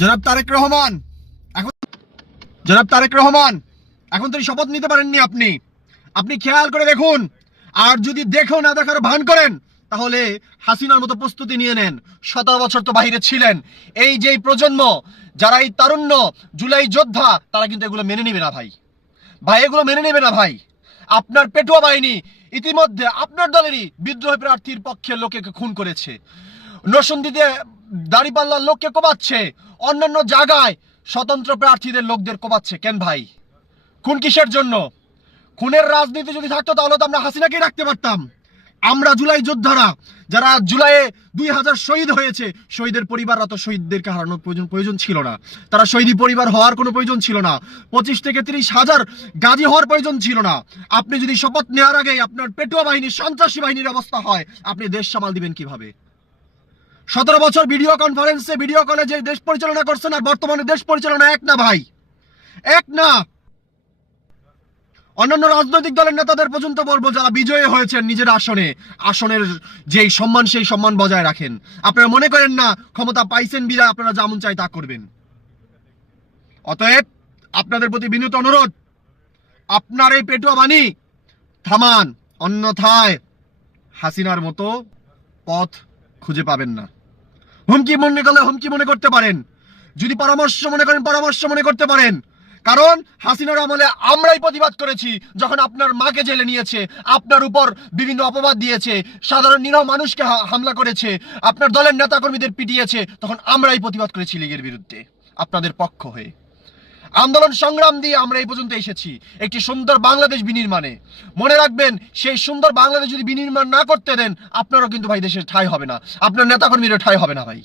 জনাব তারেক রহমান এখন জনাব তারেক রহমান এখন তো শপথ নিতে পারেননি আপনি। আপনি খেয়াল করে দেখুন, আর যদি দেখেও না দেখার ভান করেন তাহলে হাসিনার মতো প্রস্তুতি নিয়ে নেন। 17 বছর তো বাইরে ছিলেন। এই যে প্রজন্ম, যারা এই তারুণ্য জুলাই যোদ্ধা, তারা কিন্তু এগুলো মেনে নেবে না ভাই। এগুলো মেনে নেবে না ভাই। আপনার পেটুয়া বাহিনী ইতিমধ্যে আপনার দলেরই বিদ্রোহী প্রার্থীর পক্ষে লোকে খুন করেছে, নরসিংদীতে দাঁড়িপাল্লার লোককে কোপাচ্ছে, অন্যান্য জায়গায় স্বতন্ত্র প্রার্থীদের লোকদের কোপাচ্ছে। কেন ভাই? খুন কিসের জন্য? খুনের রাজনীতি যদি থাকতো তাহলে তো আমরা হাসিনাকেই রাখতে পারতাম। আমরা জুলাই যোদ্ধারা, যারা জুলাইয়ে 2000 শহীদ হয়েছে, শহীদের পরিবাররা তো শহীদদেরকে হারানোর প্রয়োজন ছিল না। তারা শহীদি পরিবার হওয়ার কোনো প্রয়োজন ছিল না। 25 থেকে 30 হাজার গাজী হওয়ার প্রয়োজন ছিল না। আপনি যদি শপথ নেওয়ার আগে আপনার পেটুয়া বাহিনীর, সন্ত্রাসী বাহিনীর অবস্থা হয়, আপনি দেশ সামাল দিবেন কিভাবে? 17 বছর ভিডিও কনফারেন্সে, ভিডিও কলে যে দেশ পরিচালনা করছেন আর বর্তমানে দেশ পরিচালনা এক না ভাই, এক না। অন্যান্য রাজনৈতিক দলের নেতাদের পর্যন্ত বলবো, যারা বিজয়ী হয়েছেন নিজের আসনের যেই সম্মান, সেই সম্মান বজায় রাখেন। আপনারা মনে করেন না ক্ষমতা পাইছেন বিদায় আপনারা যেমন চাই তা করবেন। অতএব আপনাদের প্রতি বিনীত অনুরোধ, আপনার এই পেটুয়া বাণী থামান, অন্যথায় হাসিনার মতো পথ খুঁজে পাবেন না। হুমকি মনে করলে হুমকি মনে করতে পারেন, যদি পরামর্শ মনে করেন পরামর্শ মনে করতে পারেন। কারণ হাসিনার আমলে আমরাই প্রতিবাদ করেছি। যখন আপনার মাকে জেলে নিয়েছে, আপনার উপর বিভিন্ন অপবাদ দিয়েছে, সাধারণ নিরহ মানুষকে হামলা করেছে, আপনার দলের নেতাকর্মীদের পিটিয়েছে, তখন আমরাই প্রতিবাদ করেছি লীগের বিরুদ্ধে, আপনাদের পক্ষ হয়ে। আন্দোলন সংগ্রাম দিয়ে আমরা এই পর্যন্ত এসেছি একটি সুন্দর বাংলাদেশ বিনির্মাণে। মনে রাখবেন, সেই সুন্দর বাংলাদেশ যদি বিনির্মাণ না করতে দেন, আপনারও কিন্তু ভাই দেশের ঠাঁই হবে না, আপনার নেতাকর্মীরও ঠাঁই হবে না ভাই।